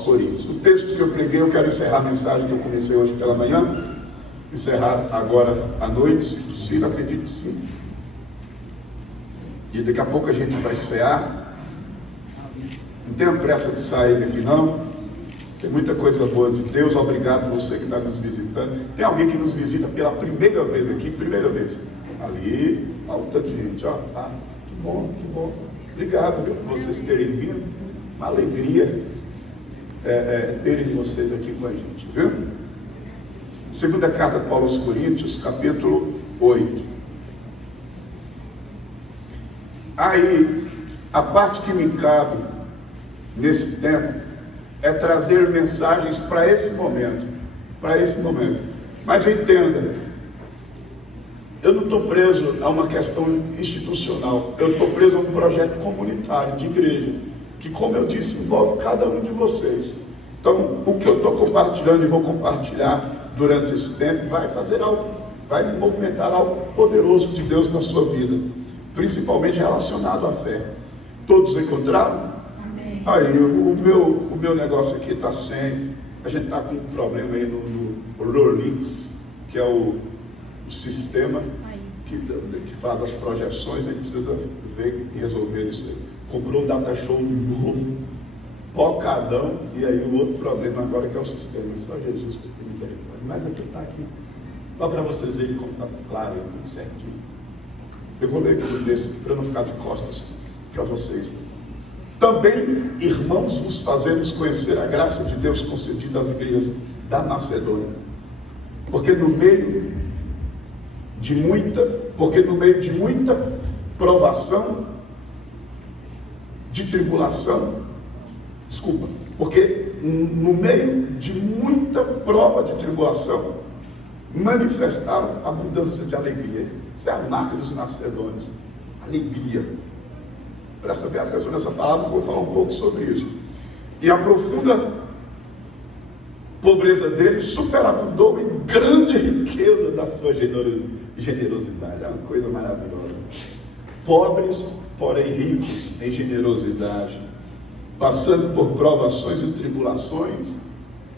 Coríntios. O texto que eu preguei, eu quero encerrar a mensagem que eu comecei hoje pela manhã, encerrar agora à noite, se possível, acredito que sim. E daqui a pouco a gente vai cear. Não tenha pressa de sair daqui não. Tem muita coisa boa de Deus. Obrigado você que está nos visitando. Tem alguém que nos visita pela primeira vez aqui, primeira vez. Ali, alta de gente, ó. Ah, que bom, que bom. Obrigado, viu, por vocês terem vindo. Uma alegria terem vocês aqui com a gente, viu? Segunda carta de Paulo aos Coríntios, capítulo 8. Aí, a parte que me cabe nesse tempo é trazer mensagens para esse momento, Mas entenda, eu não estou preso a uma questão institucional, eu estou preso a um projeto comunitário de igreja, que, como eu disse, envolve cada um de vocês. Então, o que eu estou compartilhando e vou compartilhar durante esse tempo vai fazer algo, vai movimentar algo poderoso de Deus na sua vida, principalmente relacionado à fé. Todos encontraram? Amém. Aí, o meu negócio aqui está sem, a gente está com um problema aí no Rolix, que é o sistema que faz as projeções. A gente precisa ver e resolver isso aí. Comprou um data show novo, pocadão, e aí o outro problema agora que é o sistema. Só Jesus por misericórdia. Mas aqui está aqui. Só para vocês verem como está claro e certinho. Eu vou ler aqui o texto para não ficar de costas para vocês. Também, irmãos, vos fazemos conhecer a graça de Deus concedida às igrejas da Macedônia. Porque no meio de muita provação, de tribulação, porque no meio de muita prova de tribulação, manifestaram abundância de alegria. Isso é a marca dos macedônios, alegria. Presta bem atenção nessa palavra, que eu vou falar um pouco sobre isso. E a profunda pobreza deles superabundou em grande riqueza da sua generosidade. É uma coisa maravilhosa. Pobres, porém ricos em generosidade, passando por provações e tribulações,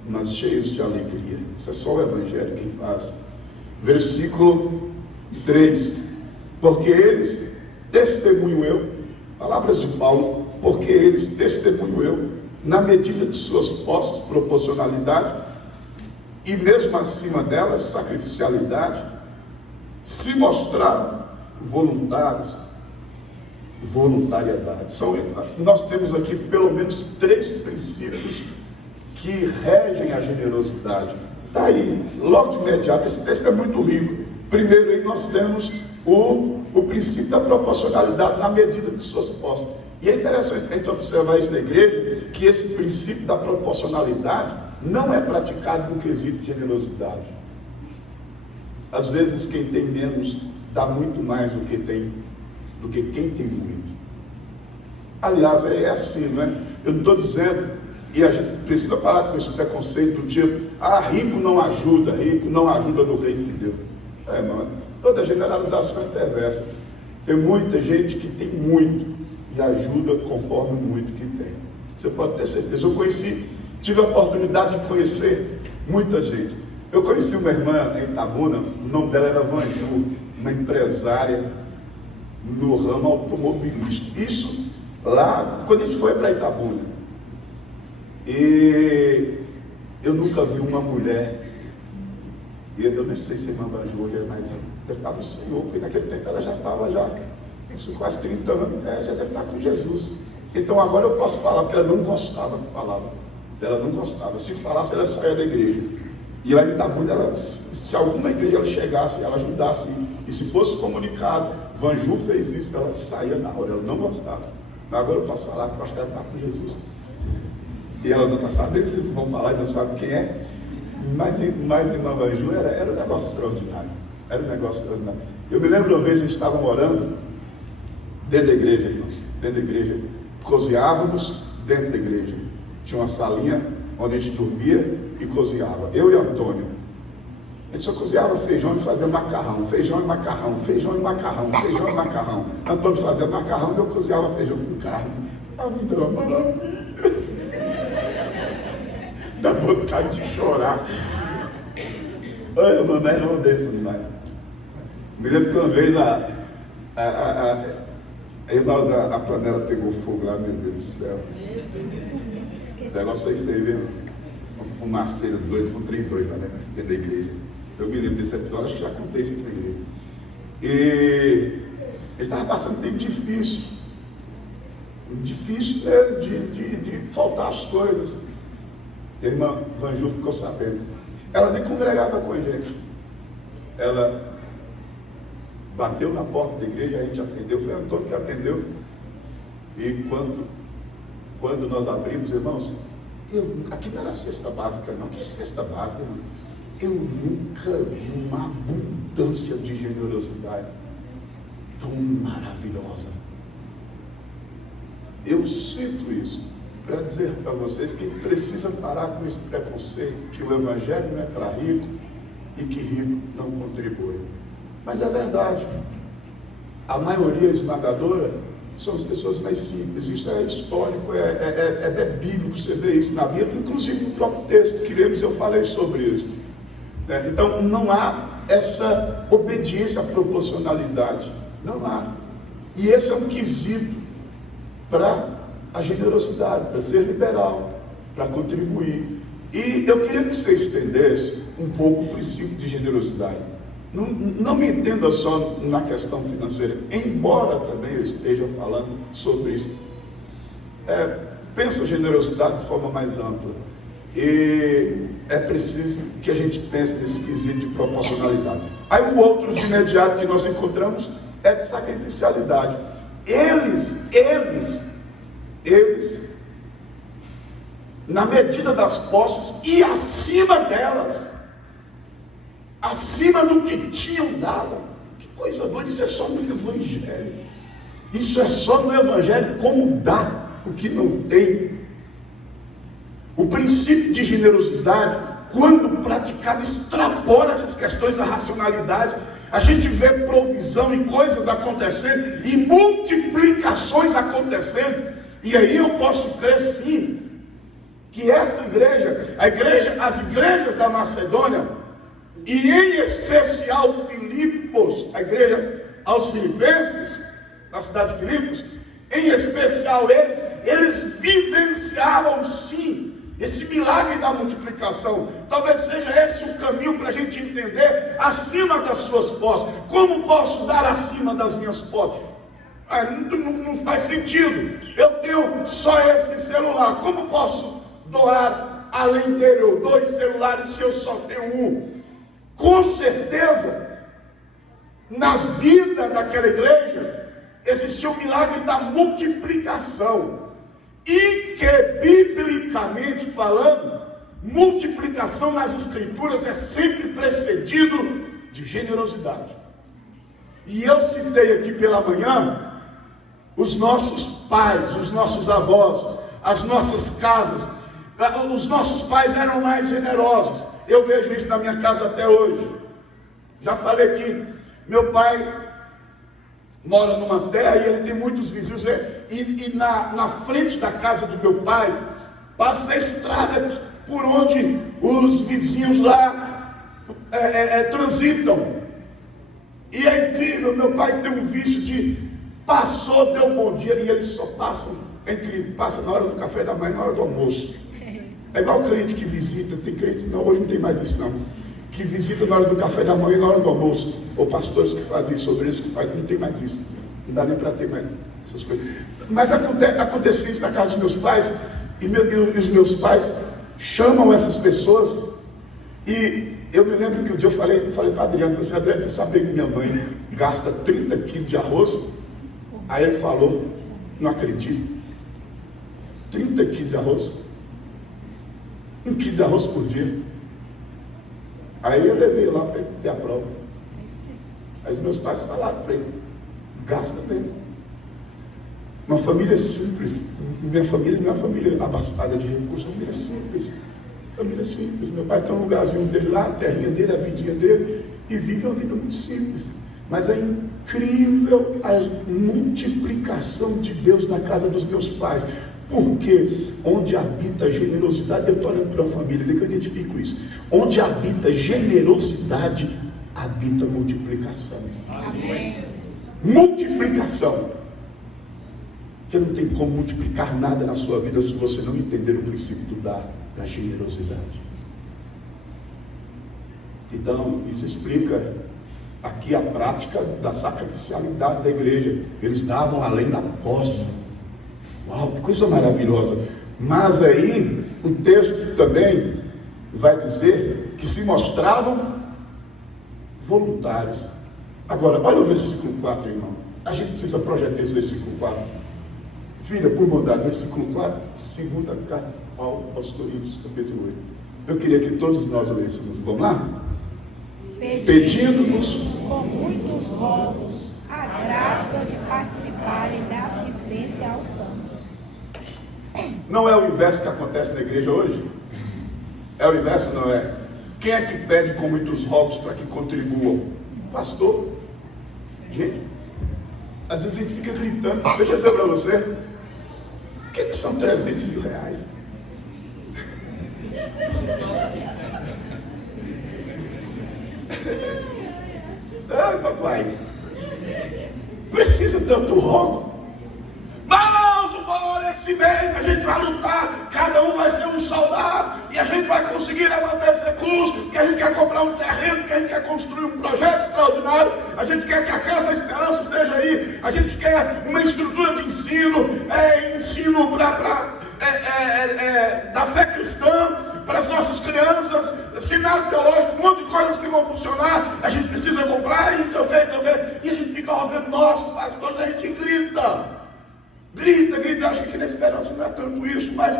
mas cheios de alegria. Isso é só o Evangelho quem faz. Versículo 3. Porque eles, testemunho eu, palavras de Paulo, porque eles, testemunho eu, na medida de suas posses, proporcionalidade, e mesmo acima delas, sacrificialidade, se mostraram voluntários, voluntariedade. Nós temos aqui pelo menos 3 princípios que regem a generosidade. Está aí, logo de imediato. Esse texto é muito rico. Primeiro aí nós temos o princípio da proporcionalidade na medida de suas posses. E é interessante a gente observar isso na igreja, que esse princípio da proporcionalidade não é praticado no quesito de generosidade. Às vezes quem tem menos dá muito mais do que quem tem muito. Aliás, é assim, não é? Eu não estou dizendo, e a gente precisa parar com esse preconceito do tipo, rico não ajuda no reino de Deus. Mano, toda generalização é perversa. Tem muita gente que tem muito e ajuda conforme o muito que tem. Você pode ter certeza. Tive a oportunidade de conhecer muita gente. Eu conheci uma irmã em Itabuna, o nome dela era Vanju, uma empresária no ramo automobilístico. Isso lá, quando a gente foi para Itabuna. E eu nunca vi uma mulher, eu não sei se a irmã Vanju hoje é mais, deve estar no Senhor, porque naquele tempo ela já estava com quase 30 anos, já deve estar com Jesus. Então agora eu posso falar, porque ela não gostava que falava. Ela não gostava. Se falasse, ela saía da igreja. E lá em Itabuna, se alguma igreja ela chegasse, ela ajudasse, e se fosse comunicado, Vanju fez isso, ela saía na hora, ela não gostava. Mas agora eu posso falar que eu acho que ela está com Jesus. E ela não está sabendo, vocês não vão falar e não sabem quem é. Mas irmã Vanju era um negócio extraordinário. Eu me lembro uma vez, a gente estava orando dentro da igreja, irmãos, cozinhávamos dentro da igreja. Tinha uma salinha onde a gente dormia e cozinhava. Eu e Antônio. A gente só cozinhava feijão e fazia macarrão. Antônio fazia macarrão e eu cozinhava feijão com carne. A vida era uma maravilha. Dá vontade de chorar. Olha, mamãe não odeia isso demais. Me lembro que uma vez a panela pegou fogo lá, meu Deus do céu. O negócio foi feio, viu? Uma fumaceira doida, foi um trem doido lá, né? Dentro da igreja. Eu me lembro desse episódio, acho que já contei isso aqui na igreja. E ele estava passando um tempo difícil. Difícil de faltar as coisas. A irmã Vanju ficou sabendo. Ela nem congregava com a gente. Ela bateu na porta da igreja, a gente atendeu. Foi Antônio que atendeu. E quando nós abrimos, irmãos, aqui não era cesta básica, não. Que cesta básica, irmão? Eu nunca vi uma abundância de generosidade tão maravilhosa. Eu cito isso para dizer para vocês que precisam parar com esse preconceito, que o evangelho não é para rico e que rico não contribui. Mas é verdade. A maioria esmagadora são as pessoas mais simples. Isso é histórico, é bíblico, você vê isso na Bíblia, inclusive no próprio texto que lemos eu falei sobre isso. Então não há essa obediência à proporcionalidade. Não há. E esse é um quesito para a generosidade, para ser liberal, para contribuir. E eu queria que você estendesse um pouco o princípio de generosidade. Não me entenda só na questão financeira, embora também eu esteja falando sobre isso. Pensa a generosidade de forma mais ampla. E é preciso que a gente pense nesse quesito de proporcionalidade. Aí o outro de imediato que nós encontramos é de sacrificialidade. Eles, na medida das posses e acima delas, acima do que tinham dado. Que coisa boa, isso é só no Evangelho. Isso é só no Evangelho como dá o que não tem. O princípio de generosidade, quando praticado, extrapola essas questões da racionalidade. A gente vê provisão e coisas acontecendo, e multiplicações acontecendo, e aí eu posso crer sim, que essa igreja, as igrejas da Macedônia, e em especial Filipos, a igreja aos filipenses, na cidade de Filipos, em especial eles vivenciavam sim esse milagre da multiplicação. Talvez seja esse o caminho para a gente entender acima das suas posses. Como posso dar acima das minhas posses? Não faz sentido. Eu tenho só esse celular. Como posso doar além dele? Ou 2 celulares se eu só tenho um? Com certeza, na vida daquela igreja, existia o milagre da multiplicação. E que, biblicamente falando, multiplicação nas escrituras é sempre precedido de generosidade. E eu citei aqui pela manhã os nossos pais, os nossos avós, as nossas casas. Os nossos pais eram mais generosos. Eu vejo isso na minha casa até hoje. Já falei aqui, meu pai mora numa terra e ele tem muitos vizinhos, e na frente da casa do meu pai passa a estrada por onde os vizinhos lá transitam. E é incrível, meu pai tem um vício de passou, deu bom dia, e eles só passam na hora do café da manhã, na hora do almoço. É igual crente que visita, tem crente, não, hoje não tem mais isso não, que visita na hora do café da manhã e na hora do almoço, ou pastores que fazem sobre isso, não tem mais isso, não dá nem para ter mais essas coisas. Mas acontecia isso na casa dos meus pais, e os meus pais chamam essas pessoas, e eu me lembro que um dia eu falei para Adriano, falei assim, Adriano, você sabia que minha mãe gasta 30 quilos de arroz? Aí ele falou, não acredito, 30 quilos de arroz? 1 quilo de arroz por dia. Aí eu levei lá para ele ter a prova. Aí os meus pais falaram para ele, gasta bem. Uma família simples. Minha família não é uma família abastada de recursos, uma família simples. Família simples. Meu pai tem um lugarzinho dele lá, a terrinha dele, a vidinha dele, e vive uma vida muito simples. Mas é incrível a multiplicação de Deus na casa dos meus pais. Porque onde habita generosidade, eu estou olhando para a família, que eu identifico isso. Onde habita generosidade, habita multiplicação. Amém. Multiplicação. Você não tem como multiplicar nada na sua vida se você não entender o princípio da generosidade. Então, isso explica aqui a prática da sacrificialidade da igreja. Eles davam além da posse. Uau, que coisa maravilhosa. Mas aí, o texto também vai dizer que se mostravam voluntários. Agora, olha o versículo 4, irmão. A gente precisa projetar esse versículo 4. Filha, por bondade, versículo 4, segunda carta de Paulo aos Coríntios, capítulo 8. Eu queria que todos nós lêssemos. Vamos lá? Pedindo-nos com muitos rogos a graça de participarem da assistência aos santos. Não é o inverso que acontece na igreja hoje? É o inverso, não é? Quem é que pede com muitos rogos para que contribuam? Pastor. Gente, às vezes a gente fica gritando. Deixa eu dizer para você, o que são 300 mil reais? Ai, papai, precisa tanto rogo? Mas, bora, esse mês a gente vai lutar, cada um vai ser um soldado, e a gente vai conseguir levantar esse recurso, que a gente quer comprar um terreno, que a gente quer construir um projeto extraordinário, a gente quer que a Casa da Esperança esteja aí, a gente quer uma estrutura de ensino, da fé cristã, para as nossas crianças, seminário teológico, um monte de coisas que vão funcionar, a gente precisa comprar, e não sei o que, e a gente fica rogando, nossa, pastor, a gente grita, acho que aqui na Esperança não é tanto isso, mas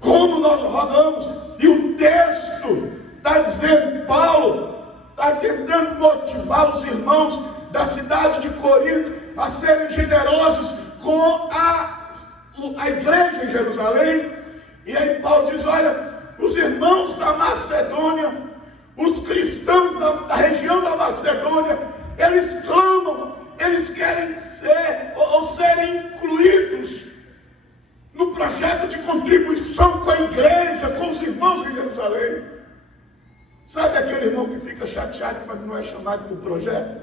como nós rogamos, e o texto está dizendo, Paulo está tentando motivar os irmãos da cidade de Corinto a serem generosos com a igreja em Jerusalém, e aí Paulo diz, olha, os irmãos da Macedônia, os cristãos da região da Macedônia, eles clamam, eles querem serem incluídos no projeto de contribuição com a igreja, com os irmãos em Jerusalém. Sabe aquele irmão que fica chateado quando não é chamado para o projeto?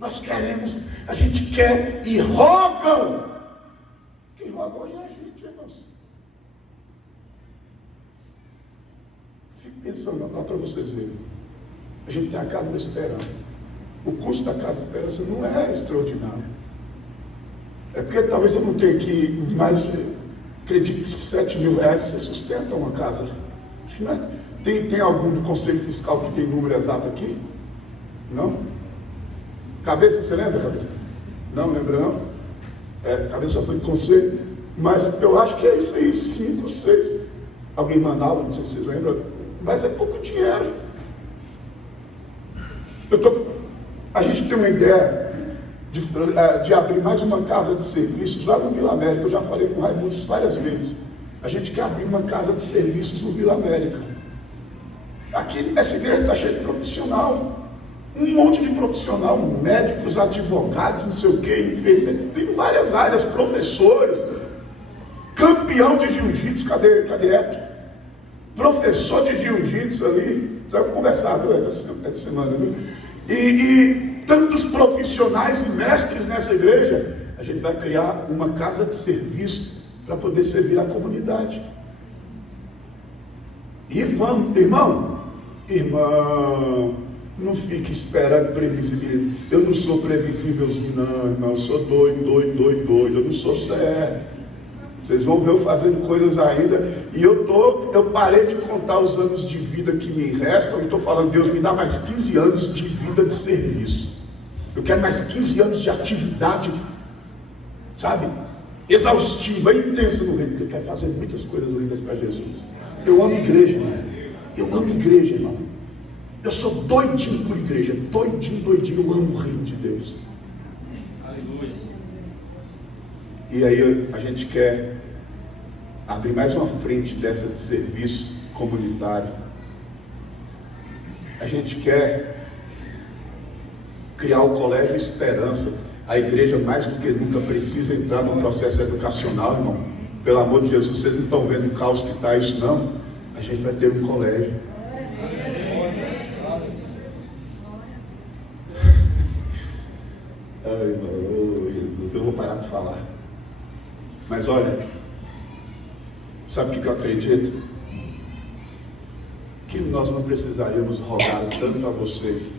Nós queremos, a gente quer e rogam. Quem roga hoje é a gente, irmãos. Fique pensando lá para vocês verem. A gente tem a Casa da Esperança. O custo da Casa da Esperança não é extraordinário. É porque talvez eu não tenha aqui mais, acredito que 7 mil reais você sustenta uma casa. Acho que não é. Tem algum do Conselho Fiscal que tem número exato aqui? Não? Cabeça, você lembra, Cabeça? Não, lembra não? Cabeça já foi do Conselho. Mas eu acho que é isso aí, 5, 6. Alguém mandava, não sei se vocês lembram. Mas é pouco dinheiro. A gente tem uma ideia de abrir mais uma casa de serviços lá no Vila América. Eu já falei com o Raimundo isso várias vezes. A gente quer abrir uma casa de serviços no Vila América. Aqui essa igreja está cheia de profissional. Um monte de profissional, médicos, advogados, não sei o que, enfermeiros, tem várias áreas, professores, campeão de jiu-jitsu, cadê Hector? Professor de jiu-jitsu ali, você vai conversar, viu, essa semana, viu? E tantos profissionais e mestres nessa igreja, a gente vai criar uma casa de serviço para poder servir a comunidade. E vamos, irmão, não fique esperando previsibilidade. Eu não sou previsívelzinho, não, eu sou doido, eu não sou sério. Vocês vão ver eu fazendo coisas ainda, e eu parei de contar os anos de vida que me restam, e estou falando, Deus, me dá mais 15 anos de vida de serviço. Eu quero mais 15 anos de atividade, sabe, exaustiva, intensa no reino, porque eu quero fazer muitas coisas lindas para Jesus. Eu amo igreja, irmão. Eu sou doidinho por igreja, doidinho, eu amo o reino de Deus. Aleluia. E aí a gente quer abrir mais uma frente dessa de serviço comunitário. A gente quer criar o Colégio Esperança. A igreja mais do que nunca precisa entrar no processo educacional, irmão. Pelo amor de Jesus, vocês não estão vendo o caos que está isso, não? A gente vai ter um colégio. Ai, meu Jesus, eu vou parar de falar. Mas olha, sabe o que eu acredito? Que nós não precisaríamos rogar tanto a vocês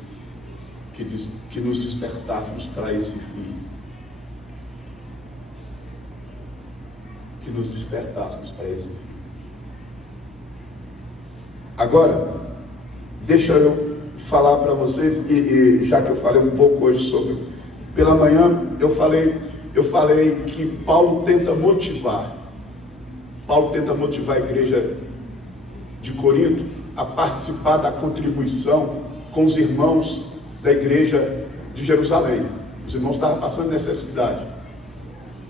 que nos despertássemos para esse fim. Que nos despertássemos para esse fim. Agora, deixa eu falar para vocês, e já que eu falei um pouco hoje sobre... Pela manhã eu falei que Paulo tenta motivar a igreja de Corinto a participar da contribuição com os irmãos da igreja de Jerusalém. Os irmãos estavam passando necessidade.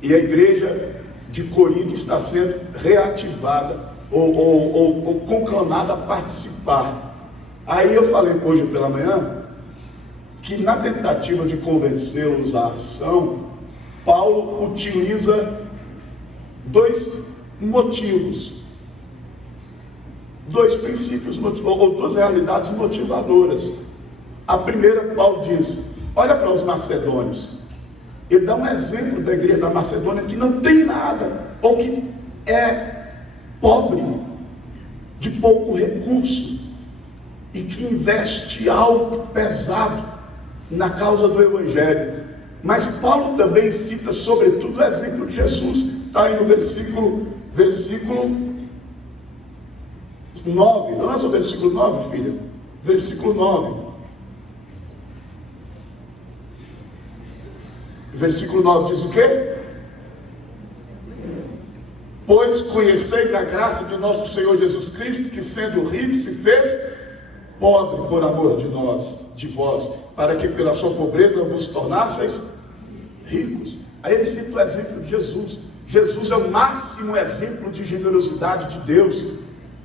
E a igreja de Corinto está sendo reativada ou conclamada a participar. Aí eu falei hoje pela manhã que na tentativa de convencê-los à ação, Paulo utiliza dois motivos, dois princípios, ou duas realidades motivadoras. A primeira, Paulo diz: olha para os macedônios. Ele dá um exemplo da igreja da Macedônia que não tem nada, ou que é pobre, de pouco recurso, e que investe algo pesado na causa do Evangelho. Mas Paulo também cita sobretudo o exemplo de Jesus. Está aí no versículo 9, não é só o versículo 9, filha? Versículo 9. Versículo 9 diz o quê? Pois conheceis a graça de nosso Senhor Jesus Cristo, que sendo rico se fez pobre por amor de vós, para que pela sua pobreza vos tornasseis ricos. Aí ele cita o exemplo de Jesus. Jesus é o máximo exemplo de generosidade de Deus,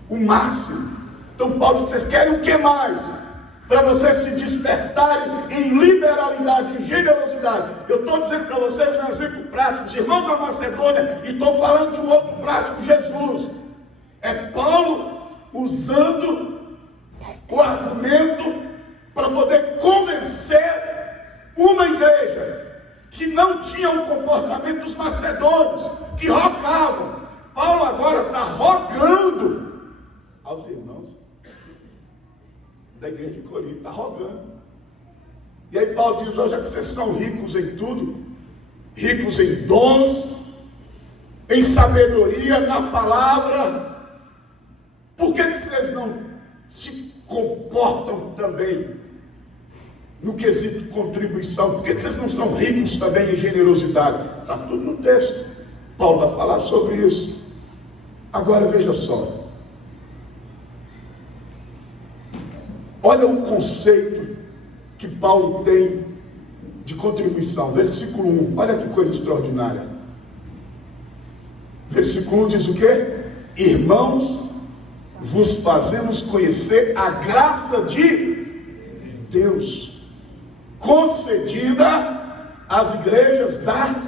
o máximo. Então Paulo diz: vocês querem o que mais? Para vocês se despertarem em liberalidade, em generosidade. Eu estou dizendo para vocês um exemplo prático. Os irmãos da Macedônia, e estou falando de um outro prático, Jesus. É Paulo usando o argumento para poder convencer uma igreja que não tinha o comportamento dos macedônios, que rogavam. Paulo agora está rogando aos irmãos da igreja de Corinto, está rogando. E aí Paulo diz: já que vocês são ricos em tudo, ricos em dons, em sabedoria, na palavra, por que vocês não se comportam também no quesito contribuição? Por que vocês não são ricos também em generosidade? Está tudo no texto. Paulo vai falar sobre isso. Agora veja só. Olha o conceito que Paulo tem de contribuição. Versículo 1. Olha que coisa extraordinária. Versículo 1 diz o quê? Irmãos, vos fazemos conhecer a graça de Deus, concedida às igrejas da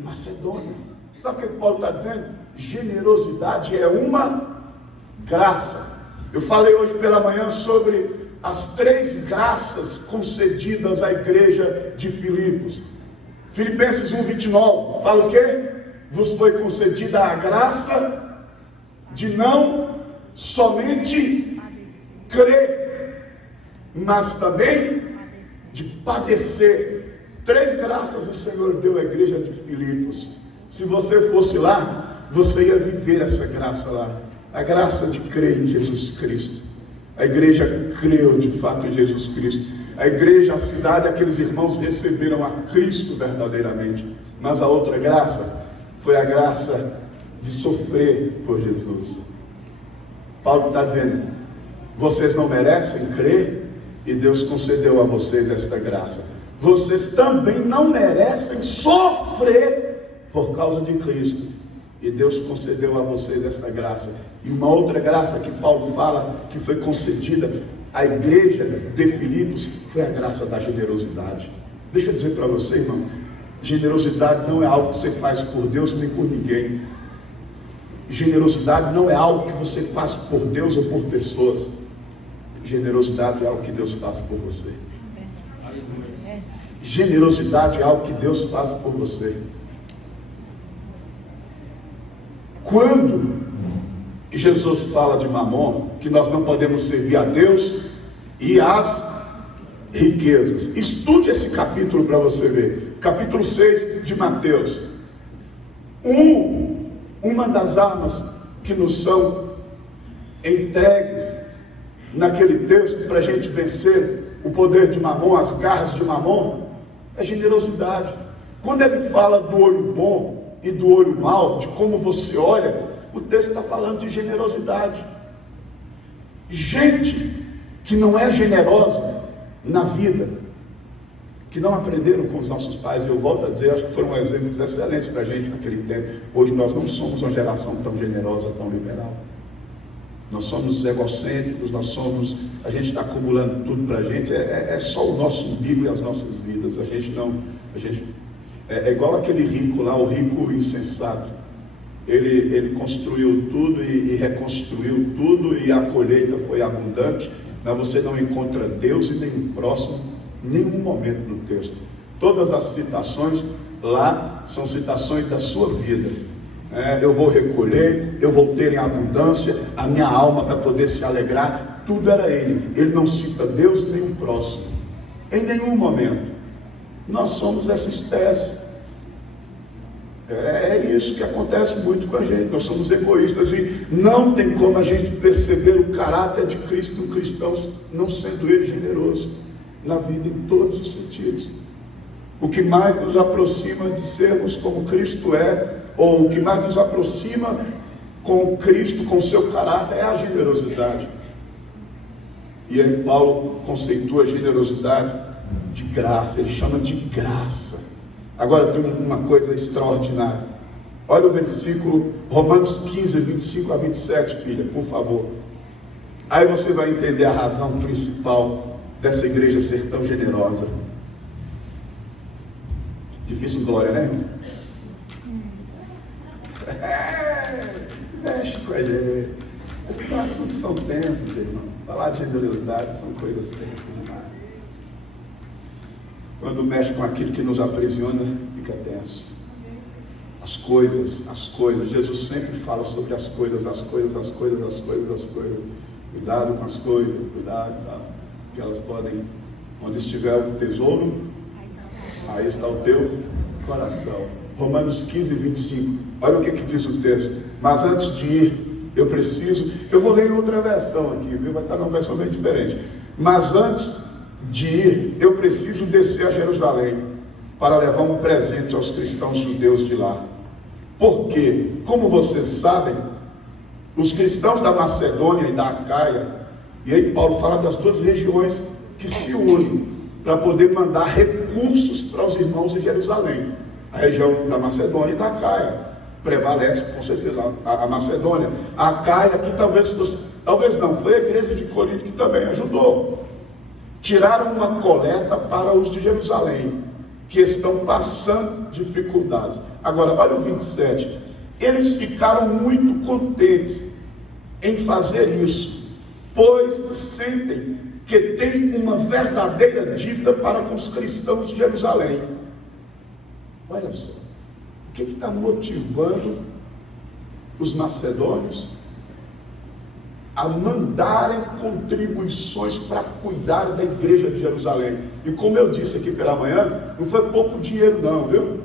Macedônia. Sabe o que Paulo está dizendo? Generosidade é uma graça. Eu falei hoje pela manhã sobre as 3 graças concedidas à igreja de Filipos. Filipenses 1:29 fala o quê? Vos foi concedida a graça de não somente crer, mas também de padecer. 3 graças o Senhor deu à igreja de Filipos. Se você fosse lá, você ia viver essa graça lá. A graça de crer em Jesus Cristo. A igreja creu de fato em Jesus Cristo. A igreja, a cidade, aqueles irmãos receberam a Cristo verdadeiramente. Mas a outra graça foi a graça de sofrer por Jesus. Paulo está dizendo: vocês não merecem crer, e Deus concedeu a vocês esta graça. Vocês também não merecem sofrer por causa de Cristo, e Deus concedeu a vocês essa graça. E uma outra graça que Paulo fala que foi concedida à igreja de Filipos foi a graça da generosidade. Deixa eu dizer para você, irmão, generosidade não é algo que você faz por Deus nem por ninguém. Generosidade não é algo que você faz por Deus ou por pessoas. Generosidade é algo que Deus faz por você. Generosidade é algo que Deus faz por você. Quando Jesus fala de Mamon, que nós não podemos servir a Deus e as riquezas. Estude esse capítulo para você ver. Capítulo 6 de Mateus. Uma das armas que nos são entregues naquele texto para a gente vencer o poder de Mamon, as garras de Mamon, é generosidade. Quando ele fala do olho bom e do olho mau, de como você olha, o texto está falando de generosidade. Gente que não é generosa na vida, que não aprenderam com os nossos pais, eu volto a dizer, acho que foram exemplos excelentes para a gente naquele tempo. Hoje nós não somos uma geração tão generosa, tão liberal. Nós somos egocêntricos, a gente está acumulando tudo para a gente, é só o nosso umbigo e as nossas vidas. É igual aquele rico lá, o rico insensato. Ele construiu tudo e reconstruiu tudo, e a colheita foi abundante, mas você não encontra Deus e nem o próximo em nenhum momento no texto. Todas as citações lá são citações da sua vida. Eu vou recolher, eu vou ter em abundância, a minha alma vai poder se alegrar. Tudo era ele não cita Deus nem o próximo, em nenhum momento. Nós somos essa espécie. É isso que acontece muito com a gente. Nós somos egoístas e não tem como a gente perceber o caráter de Cristo no cristão não sendo ele generoso na vida em todos os sentidos. O que mais nos aproxima de sermos como Cristo é, ou o que mais nos aproxima com Cristo, com seu caráter, é a generosidade. E aí Paulo conceitua a generosidade de graça, ele chama de graça. Agora tem uma coisa extraordinária. Olha o versículo, Romanos 15, 25 a 27, filha, por favor. Aí você vai entender a razão principal dessa igreja ser tão generosa. Difícil glória, né, irmão? Mexe com ele. Esses assuntos são tensos, irmãos. Falar de generosidade são coisas tensas demais. Quando mexe com aquilo que nos aprisiona, fica tenso. As coisas. Jesus sempre fala sobre as coisas. Cuidado com as coisas, cuidado, que elas podem, onde estiver o tesouro, aí está o teu coração. Romanos 15, 25. Olha o que diz o texto. Mas antes de ir, eu vou ler em outra versão aqui, viu? Vai estar numa versão bem diferente. Mas antes de ir, eu preciso descer a Jerusalém para levar um presente aos cristãos judeus de lá. Porque, como vocês sabem, os cristãos da Macedônia e da Acaia, e aí Paulo fala das duas regiões que se unem para poder mandar recursos para os irmãos de Jerusalém. A região da Macedônia e da Acaia prevalece com certeza a Macedônia. A Acaia, que talvez não, foi a igreja de Corinto que também ajudou. Tiraram uma coleta para os de Jerusalém, que estão passando dificuldades. Agora, olha o 27. Eles ficaram muito contentes em fazer isso, pois sentem que têm uma verdadeira dívida para com os cristãos de Jerusalém. Olha só, o que está motivando os macedônios a mandarem contribuições para cuidar da igreja de Jerusalém? E como eu disse aqui pela manhã, não foi pouco dinheiro não, viu?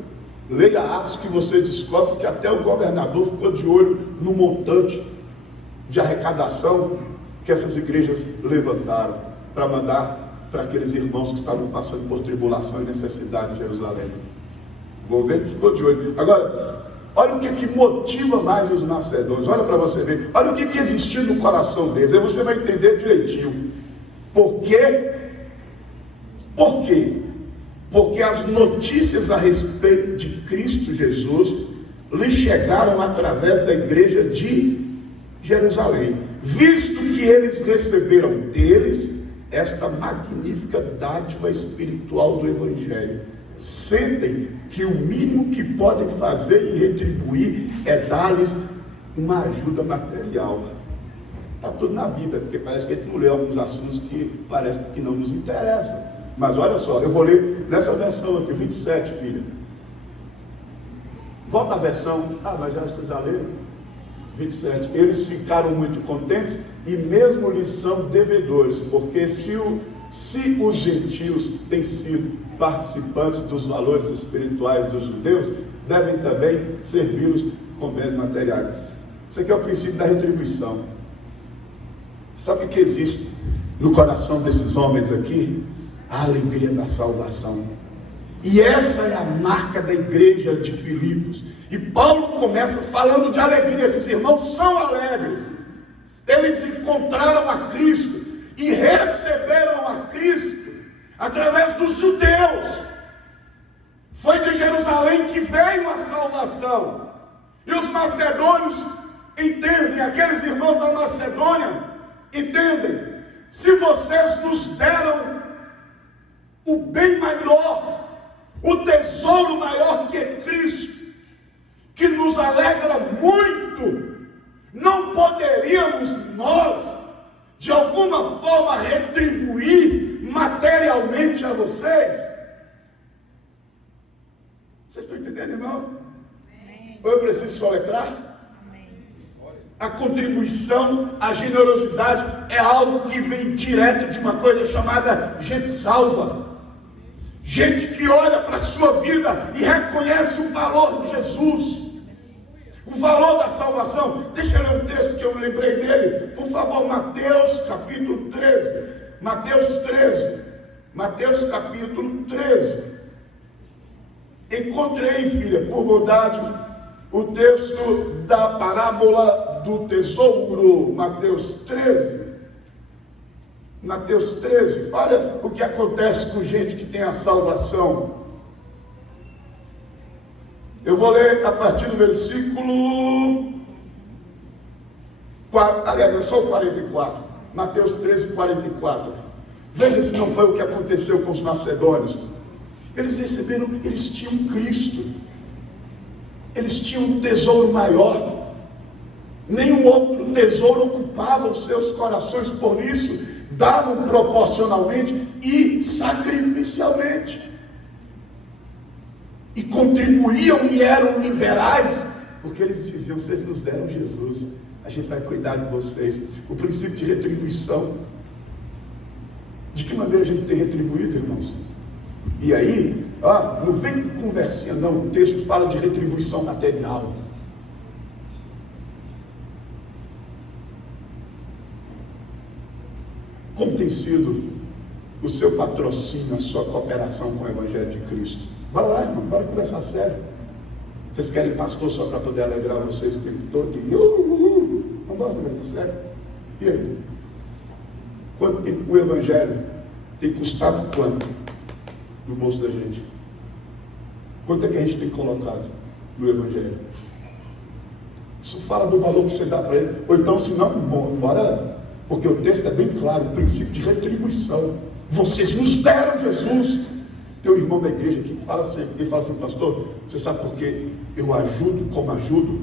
Leia Atos que você descobre que até o governador ficou de olho no montante de arrecadação que essas igrejas levantaram para mandar para aqueles irmãos que estavam passando por tribulação e necessidade em Jerusalém. O governo ficou de olho. Agora, olha o que motiva mais os macedônios. Olha para você ver. Olha o que existiu no coração deles. Aí você vai entender direitinho. Por quê? Por quê? Porque as notícias a respeito de Cristo Jesus lhes chegaram através da igreja de Jerusalém, visto que eles receberam deles esta magnífica dádiva espiritual do Evangelho. Sentem que o mínimo que podem fazer e retribuir é dar-lhes uma ajuda material. Está tudo na Bíblia, porque parece que a gente não lê alguns assuntos que parece que não nos interessam. Mas olha só, eu vou ler nessa versão aqui, 27, filha. Volta a versão. Mas vocês já leram? 27. Eles ficaram muito contentes e mesmo lhes são devedores, porque se os gentios têm sido participantes dos valores espirituais dos judeus, devem também servi-los com bens materiais. Isso aqui é o princípio da retribuição. Sabe o que existe no coração desses homens aqui? A alegria da salvação. E essa é a marca da igreja de Filipos. E Paulo começa falando de alegria. Esses irmãos são alegres. Eles encontraram a Cristo e receberam a Cristo através dos judeus. Foi de Jerusalém que veio a salvação. E os macedônios entendem, aqueles irmãos da Macedônia entendem. Se vocês nos deram o bem maior, o tesouro maior que é Cristo, que nos alegra muito, não poderíamos nós, de alguma forma, retribuir materialmente a vocês? Vocês estão entendendo, irmão? Amém. Ou eu preciso soletrar? A contribuição, a generosidade é algo que vem direto de uma coisa chamada gente salva. Gente que olha para a sua vida e reconhece o valor de Jesus, o valor da salvação. Deixa eu ler um texto que eu me lembrei dele, por favor, Mateus capítulo 13. Mateus capítulo 13. Encontrei, filha, por bondade, o texto da parábola do tesouro, Mateus 13. Mateus 13, olha o que acontece com gente que tem a salvação. Eu vou ler a partir do versículo 4, aliás, é só o 44. Mateus 13, 44. Veja se não foi o que aconteceu com os macedônios. Eles receberam, eles tinham Cristo. Eles tinham um tesouro maior. Nenhum outro tesouro ocupava os seus corações, por isso davam proporcionalmente e sacrificialmente. E contribuíam e eram liberais, porque eles diziam: vocês nos deram Jesus, a gente vai cuidar de vocês. O princípio de retribuição. De que maneira a gente tem retribuído, irmãos? E aí, não vem com conversinha não, o texto fala de retribuição material. Como tem sido o seu patrocínio, a sua cooperação com o Evangelho de Cristo? Bora lá, irmão, bora conversar sério. Vocês querem pastor só para poder alegrar vocês o tempo todo? Vamos embora conversar sério. E aí? O Evangelho tem custado quanto no bolso da gente? Quanto é que a gente tem colocado no Evangelho? Isso fala do valor que você dá para ele. Ou então, se não, bora. Porque o texto é bem claro, o princípio de retribuição. Vocês nos deram Jesus. Tem um irmão da igreja aqui que fala assim, ele fala assim: pastor, você sabe por que eu ajudo como ajudo?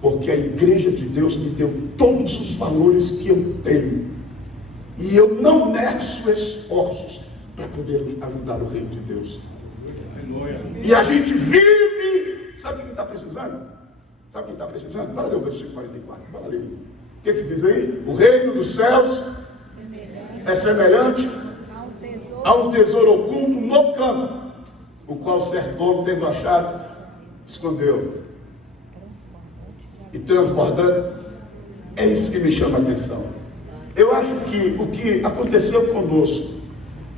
Porque a igreja de Deus me deu todos os valores que eu tenho. E eu não meço esforços para poder ajudar o reino de Deus. E a gente vive. Sabe o que está precisando? Sabe o que está precisando? Bora ler o versículo 44. Bora ler. O que diz aí? O reino dos céus é semelhante a um tesouro oculto no campo, o qual cercou, tendo achado, escondeu. E transbordando. É isso que me chama a atenção. Eu acho que o que aconteceu conosco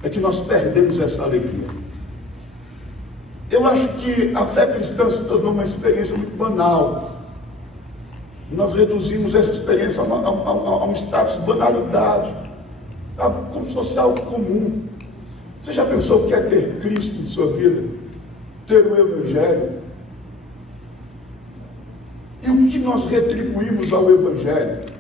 é que nós perdemos essa alegria. Eu acho que a fé cristã se tornou uma experiência muito banal. Nós reduzimos essa experiência a um status de banalidade, sabe? Como se fosse algo comum. Você já pensou o que é ter Cristo em sua vida? Ter o Evangelho? E o que nós retribuímos ao Evangelho?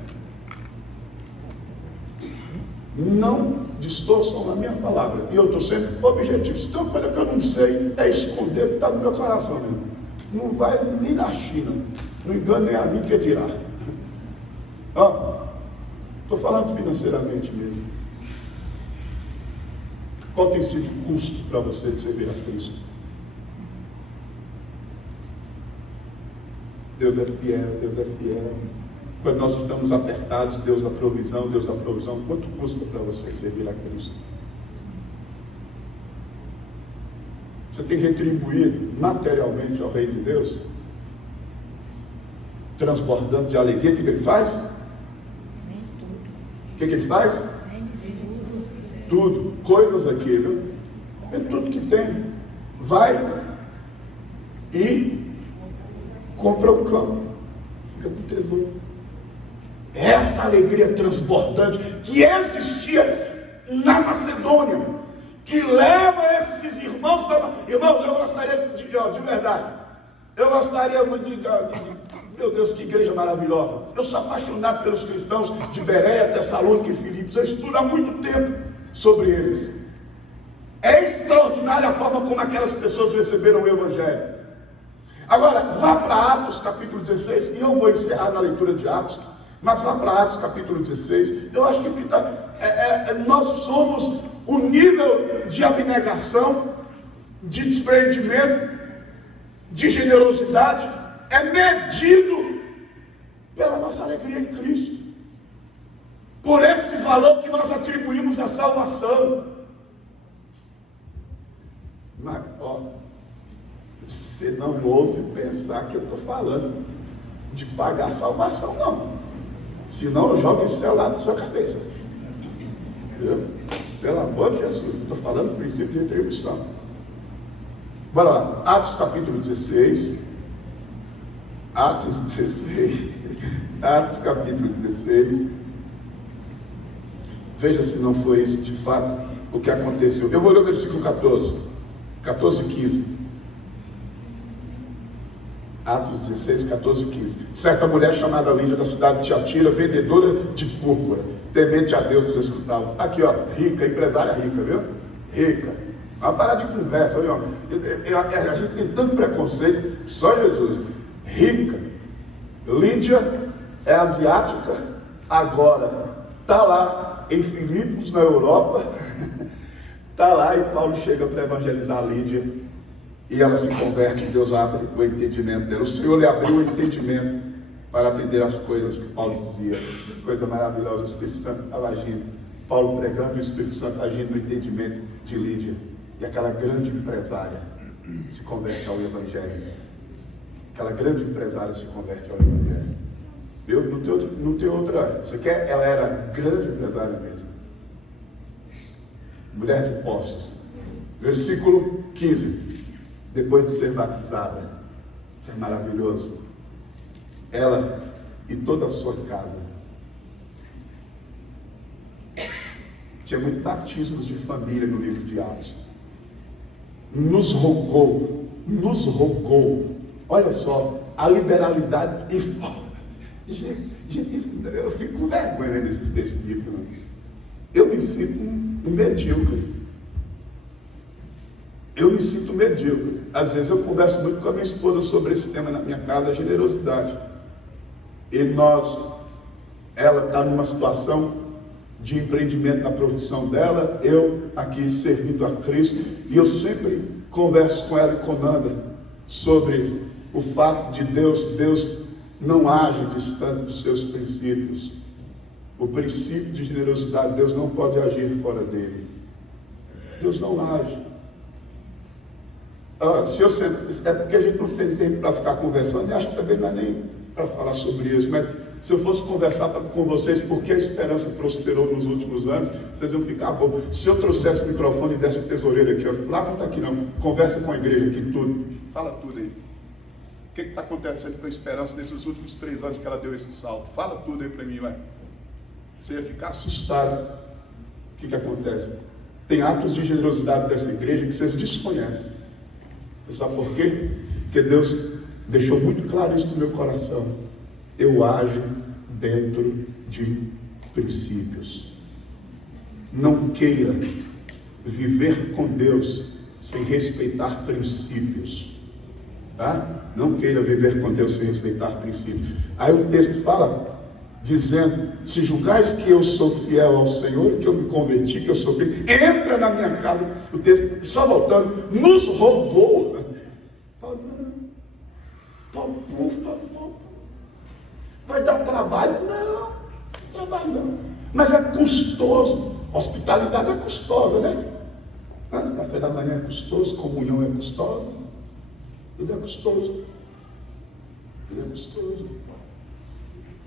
Não distorçam a minha palavra. E eu estou sendo objetivo. Se tem uma coisa que eu não sei, é esconder o que está no meu coração. Não vai nem na China. Não engane nem a mim que dirá. Estou falando financeiramente mesmo. Qual tem sido o custo para você de servir a Cristo? Deus é fiel, Deus é fiel. Quando nós estamos apertados, Deus dá provisão, Deus dá provisão. Quanto custa para você servir a Cristo? Você tem retribuído materialmente ao Rei de Deus? Transbordando de alegria, o que ele faz? O que ele faz? Tudo, coisas aqui, viu? É tudo que tem. Vai e compra o campo, fica com tesouro. Essa alegria transbordante que existia na Macedônia, que leva esses irmãos, irmãos, eu gostaria de verdade, eu gostaria muito meu Deus, que igreja maravilhosa. Eu sou apaixonado pelos cristãos de Bereia, Tessalônica e Filipos. Eu estudo há muito tempo sobre eles. É extraordinária a forma como aquelas pessoas receberam o Evangelho. Agora, vá para Atos capítulo 16, e eu vou encerrar na leitura de Atos, mas vá para Atos capítulo 16. Eu acho que nós somos o nível de abnegação, de desprendimento, de generosidade, é medido pela nossa alegria em Cristo, por esse valor que nós atribuímos à salvação. Mas, você não ouse pensar que eu estou falando de pagar a salvação, não. Senão eu jogo esse céu lá na sua cabeça. Entendeu? Pelo amor de Jesus, estou falando do princípio de retribuição. Bora lá, Atos capítulo 16. Atos capítulo 16. Veja se não foi isso de fato o que aconteceu. Eu vou ler o versículo 14 e 15. Atos 16, 14 e 15. Certa mulher chamada Lídia, da cidade de Tiatira, vendedora de púrpura, temente a Deus, nos escutava. Aqui, rica, empresária rica, viu? Rica. Uma parada de conversa, viu? A gente tem tanto preconceito, só Jesus. Rica. Lídia é asiática, agora está lá em Filipos, na Europa. Está lá e Paulo chega para evangelizar a Lídia. E ela se converte, Deus abre o entendimento dela. O Senhor lhe abriu o entendimento para atender as coisas que Paulo dizia. Coisa maravilhosa, o Espírito Santo estava agindo. Paulo pregando, o Espírito Santo agindo no entendimento de Lídia. E aquela grande empresária se converte ao Evangelho. Aquela grande empresária se converte ao Evangelho. Não tem outra. Você quer? Ela era grande empresária mesmo. Mulher de posses. Versículo 15. Depois de ser batizada, isso é maravilhoso. Ela e toda a sua casa. Tinha muitos batismos de família no livro de Atos. Nos rogou. Olha só, a liberalidade. Gente, eu fico com vergonha desse livro. Eu me sinto um medíocre. Às vezes eu converso muito com a minha esposa sobre esse tema na minha casa, a generosidade. E ela está numa situação de empreendimento na profissão dela, eu aqui servindo a Cristo, e eu sempre converso com ela e com Nanda sobre o fato de Deus não age distante dos seus princípios. O princípio de generosidade, Deus não pode agir fora dele. Deus não age. É porque a gente não tem tempo para ficar conversando, e acho que também não é nem para falar sobre isso, mas se eu fosse conversar com vocês porque a esperança prosperou nos últimos anos, vocês iam ficar bom. Se eu trouxesse o microfone e desse o tesoureiro aqui, Flávio não está aqui não, conversa com a igreja aqui, tudo, fala tudo aí. O que está acontecendo com a esperança nesses últimos 3 anos que ela deu esse salto? Fala tudo aí para mim, vai. Você ia ficar assustado. O que acontece? Tem atos de generosidade dessa igreja que vocês desconhecem. Você sabe por quê? Porque Deus deixou muito claro isso no meu coração. Eu ajo dentro de princípios. Não queira viver com Deus sem respeitar princípios. Tá? Não queira viver com Deus sem respeitar princípios. Aí o texto fala, dizendo, se julgais que eu sou fiel ao Senhor, que eu me converti, que eu sou fiel, entra na minha casa. O texto, só voltando, nos rogou. Paulo, vai dar trabalho? Não, trabalho não. Mas é custoso. Hospitalidade é custosa, né? Café da manhã é custoso, comunhão é custosa. Tudo é custoso. Tudo é custoso.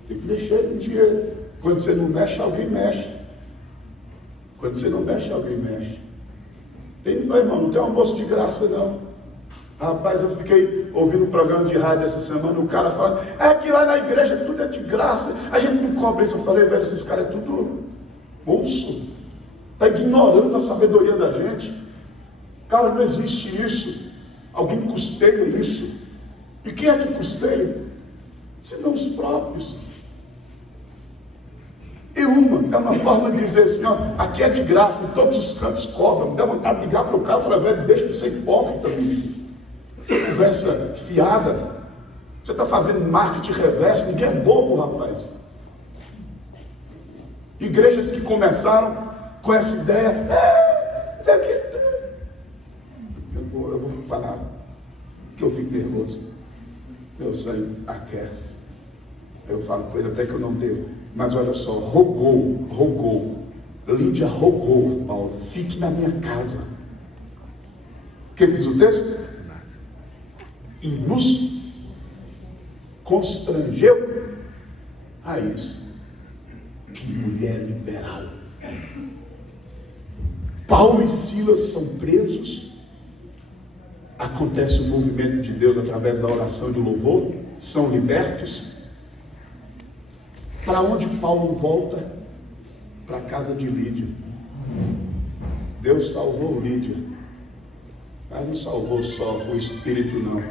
Tem que mexer no dinheiro. Quando você não mexe, alguém mexe. Quando você não mexe, alguém mexe. Meu irmão, não tem almoço de graça, não. Rapaz, eu fiquei ouvindo um programa de rádio essa semana, o cara fala, que lá na igreja tudo é de graça, a gente não cobra isso. Eu falei, velho, esses caras é tudo bolso. Está ignorando a sabedoria da gente. Cara, não existe isso. Alguém custeia isso. E quem é que custeia? Senão os próprios. E é uma forma de dizer assim, aqui é de graça, em todos os cantos cobram. Me dá vontade de ligar para o cara e falar, velho, deixa de ser hipócrita, bicho. Conversa fiada. Você está fazendo marketing reverso, ninguém é bobo, rapaz. Igrejas que começaram com essa ideia, isso aqui, eu vou parar, que eu fico nervoso. Eu saio, aquece. Eu falo com ele até que eu não devo. Mas olha só, rogou. Lídia rogou, Paulo, fique na minha casa. O que diz o texto? E nos constrangeu a isso. Que mulher liberal. Paulo e Silas são presos. Acontece o movimento de Deus através da oração e do louvor. São libertos. Para onde Paulo volta? Para a casa de Lídia. Deus salvou Lídia. Mas não salvou só o espírito, não.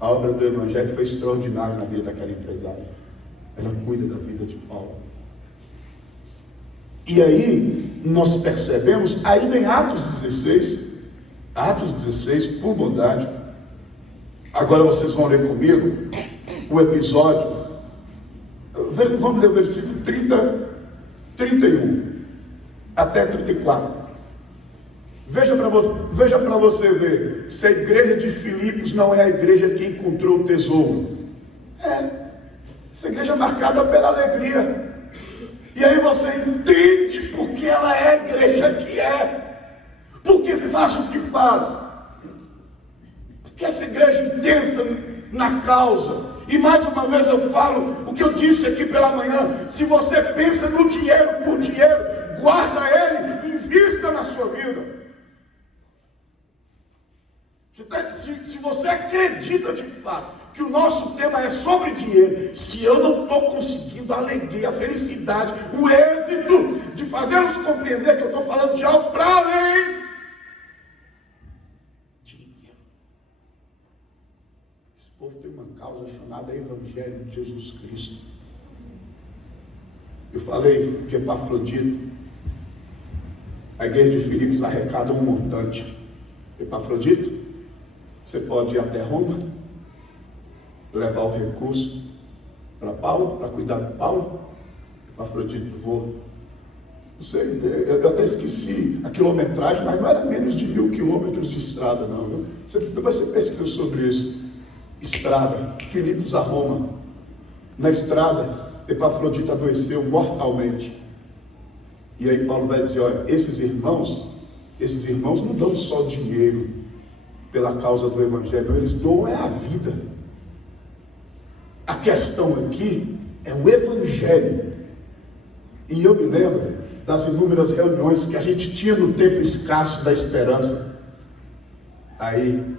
A obra do Evangelho foi extraordinária na vida daquela empresária. Ela cuida da vida de Paulo. E aí, nós percebemos, ainda em Atos 16, por bondade, agora vocês vão ler comigo, o episódio, vamos ler o versículo 31, até 34. Veja para você ver, se a igreja de Filipos não é a igreja que encontrou o tesouro. Essa igreja é marcada pela alegria. E aí você entende porque ela é a igreja que é. Porque faz o que faz. Porque essa igreja é intensa na causa. E mais uma vez eu falo o que eu disse aqui pela manhã. Se você pensa no dinheiro por dinheiro, guarda ele e invista na sua vida. Se você acredita de fato que o nosso tema é sobre dinheiro, se eu não estou conseguindo a alegria, a felicidade, o êxito de fazermos compreender que eu estou falando de algo para além de dinheiro. Esse povo tem uma causa chamada Evangelho de Jesus Cristo. Eu falei que Epafrodito, a igreja de Filipos arrecada um montante. Epafrodito, você pode ir até Roma, levar o recurso para Paulo, para cuidar de Paulo. Epafrodito, vou. Não sei, eu até esqueci a quilometragem, mas não era menos de 1.000 quilômetros de estrada, não. Depois você pesquisa sobre isso. Estrada, Filipos a Roma. Na estrada, Epafrodito adoeceu mortalmente. E aí Paulo vai dizer, olha, esses irmãos não dão só dinheiro pela causa do Evangelho, eles doam a vida. A questão aqui é o Evangelho. E eu me lembro das inúmeras reuniões que a gente tinha no tempo escasso da esperança. Aí,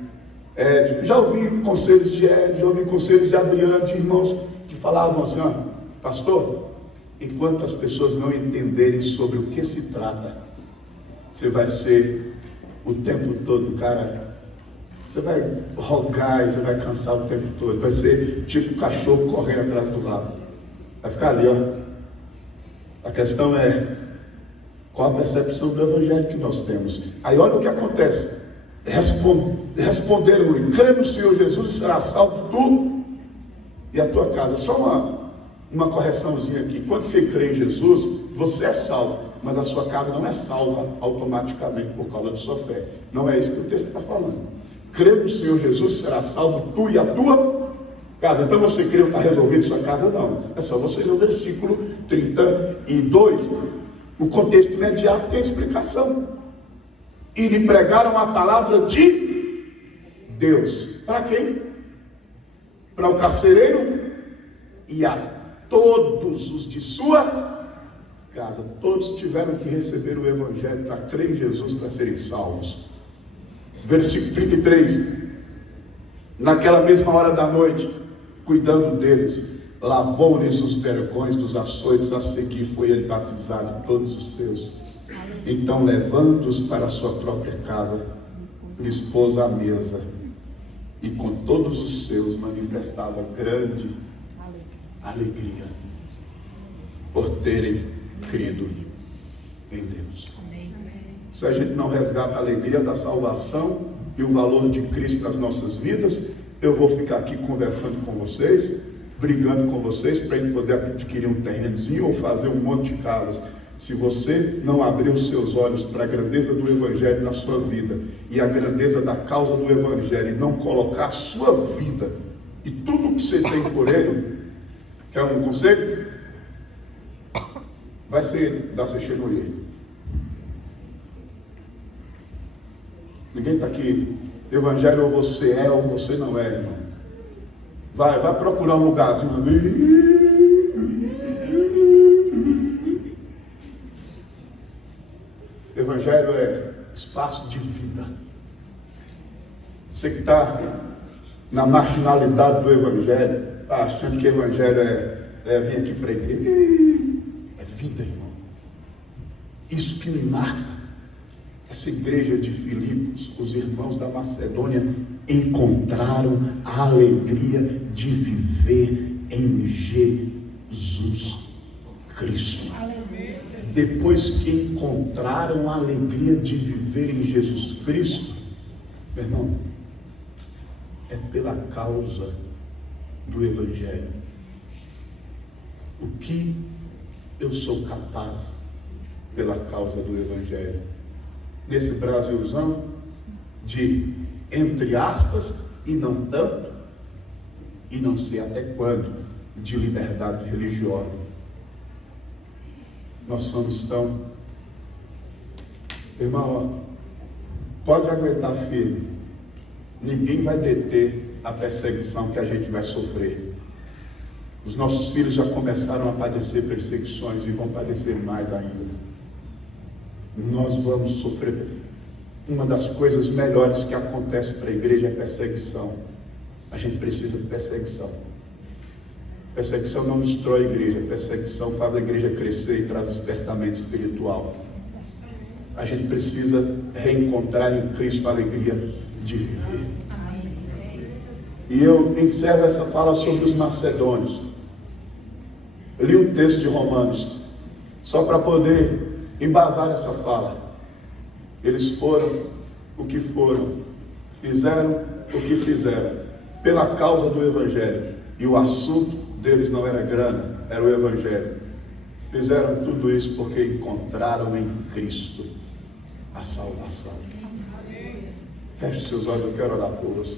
já ouvi conselhos de Ed, já ouvi conselhos de Adriano, de irmãos que falavam assim, pastor, enquanto as pessoas não entenderem sobre o que se trata, você vai ser o tempo todo, cara, você vai rogar e você vai cansar o tempo todo, vai ser tipo cachorro correndo atrás do rabo, vai ficar ali, A questão é, qual a percepção do Evangelho que nós temos? Aí olha o que acontece, responderam-lhe: crê no Senhor Jesus e será salvo tu e a tua casa. Só uma correçãozinha aqui. Quando você crê em Jesus, você é salvo, mas a sua casa não é salva automaticamente por causa de sua fé. Não é isso que o texto está falando. Crê no Senhor Jesus, será salvo tu e a tua casa. Então você crê, está resolvido sua casa? Não. É só você ler o versículo 32. O contexto imediato tem explicação. E lhe pregaram a palavra de Deus. Para quem? Para o carcereiro e a todos os de sua casa. Todos tiveram que receber o evangelho para crer em Jesus, para serem salvos. Versículo 33. Naquela mesma hora da noite, cuidando deles, lavou-lhes os vergões dos açoites, a seguir foi ele batizado, todos os seus. Então, levando-os para a sua própria casa, lhes pôs à mesa, e com todos os seus manifestava grande alegria por terem crido em Deus. Se a gente não resgata a alegria da salvação e o valor de Cristo nas nossas vidas, eu vou ficar aqui conversando com vocês, brigando com vocês para a gente poder adquirir um terrenozinho ou fazer um monte de casas. Se você não abrir os seus olhos para a grandeza do Evangelho na sua vida e a grandeza da causa do Evangelho e não colocar a sua vida e tudo que você tem por ele, quer um conselho? Vai ser da Sechenoria. Ninguém está aqui. Evangelho ou você é ou você não é, irmão. Vai procurar um lugarzinho ali. Evangelho é espaço de vida. Você que está na marginalidade do Evangelho, está achando que Evangelho é vir aqui para a igreja. É vida, irmão. Isso que me mata. Essa igreja de Filipos, os irmãos da Macedônia encontraram a alegria de viver em Jesus Cristo. Depois que encontraram a alegria de viver em Jesus Cristo, meu irmão, é pela causa do Evangelho. O que eu sou capaz pela causa do Evangelho? Nesse Brasilzão de, entre aspas, e não tanto, e não sei até quando, de liberdade religiosa. Nós somos tão... Irmão, pode aguentar firme. Ninguém vai deter a perseguição que a gente vai sofrer. Os nossos filhos já começaram a padecer perseguições e vão padecer mais ainda. Nós vamos sofrer. Uma das coisas melhores que acontece para a igreja é perseguição. A gente precisa de perseguição. Perseguição não destrói a igreja. Perseguição faz a igreja crescer e traz despertamento espiritual. A gente precisa reencontrar em Cristo a alegria de viver. E eu encerro essa fala sobre os macedônios. Eu li um texto de Romanos só para poder embasar essa fala. Eles foram o que foram, fizeram o que fizeram, pela causa do Evangelho. E o assunto deles não era grana, era o Evangelho. Fizeram tudo isso porque encontraram em Cristo a salvação. Feche seus olhos, eu quero orar por você.